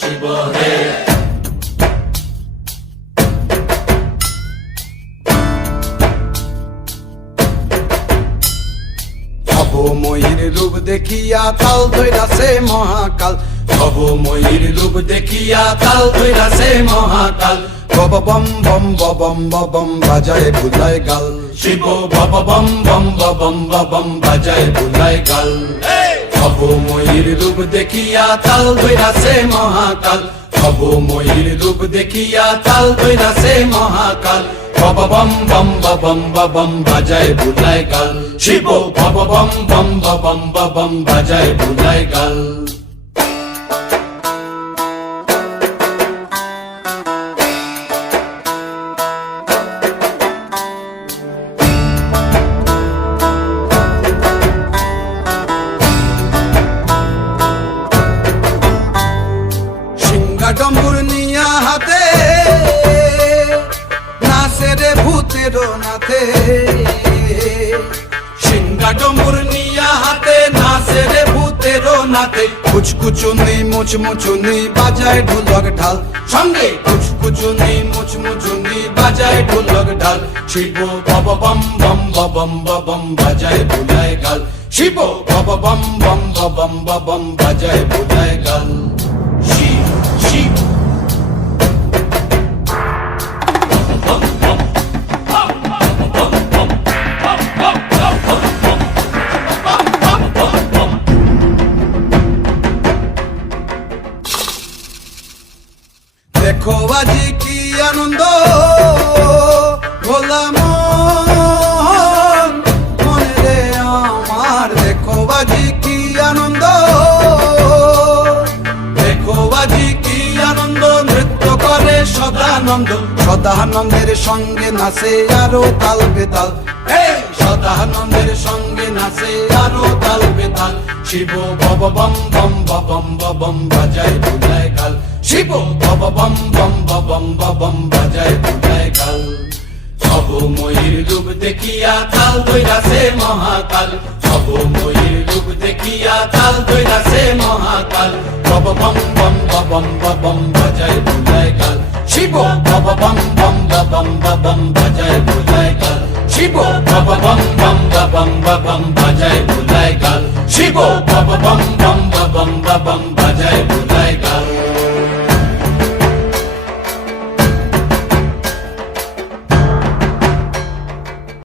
শিব হে। অবময়ীর রূপ দেখিয়া তাল ধৈরাছে মহাকাল। অবময়ীর রূপ দেখিয়া তাল ধৈরাছে মহাকাল। বব বম বম বম বম বাজায় গাল। শিব বব বম বম বম বম বাজায় বুলাই গাল। অবময়ীর রূপ দেখিয়া তাল ধৈরাছে মহাকাল। অবময়ীর রূপ দেখিয়া তাল ধৈরাছে মহাকাল। বব বম বম বম বম বাজায় বুলাই গাল। শিব বব বম বম বম বম বাজায় বুলাই গাল। রে ভূতের নাথে সিংহা ডমুর নিয়া হাতে, নাচে রে ভূতের নাতে। কুচকুচুনি, মুচমুচুনি, বাজায় ঢোলক ঢাল। সঙ্গে কুচকুচুনি, মুচমুচুনি, বাজায় ঢোলক ঢাল। শিব বব বম বম বম বম বাজায় বুলায় গাল। শিব বব বম বম বম বম বাজায় বুলায় গাল। দেখো আজি কি আনন্দ? ভোলা মন মনে রে আমার দেখো আজি কি আনন্দ? দেখো আজি কি আনন্দ, নৃত্য করে সদানন্দ। সদানন্দের সঙ্গে নাচে আরও তাল বেতাল। সদানন্দের সঙ্গে নাচে আরও তাল বেতাল। শিব বব বম বম বম বম বাজায় বুলায় গাল শিব বব বম বম বম বম বাজায় বুলায় গাল সব ময়ূর রূপ দেখিয়া তাল দৈরাসে মহাকাল। সব ময়ূর রূপ দেখিয়া তাল দৈরাসে মহাকাল। বব বম বম বম বম বাজায় শিব বব বম বম বম বম বাজায় বুলায় গাল শিব বব বম bam বম বম বাজায় বুলায় গাল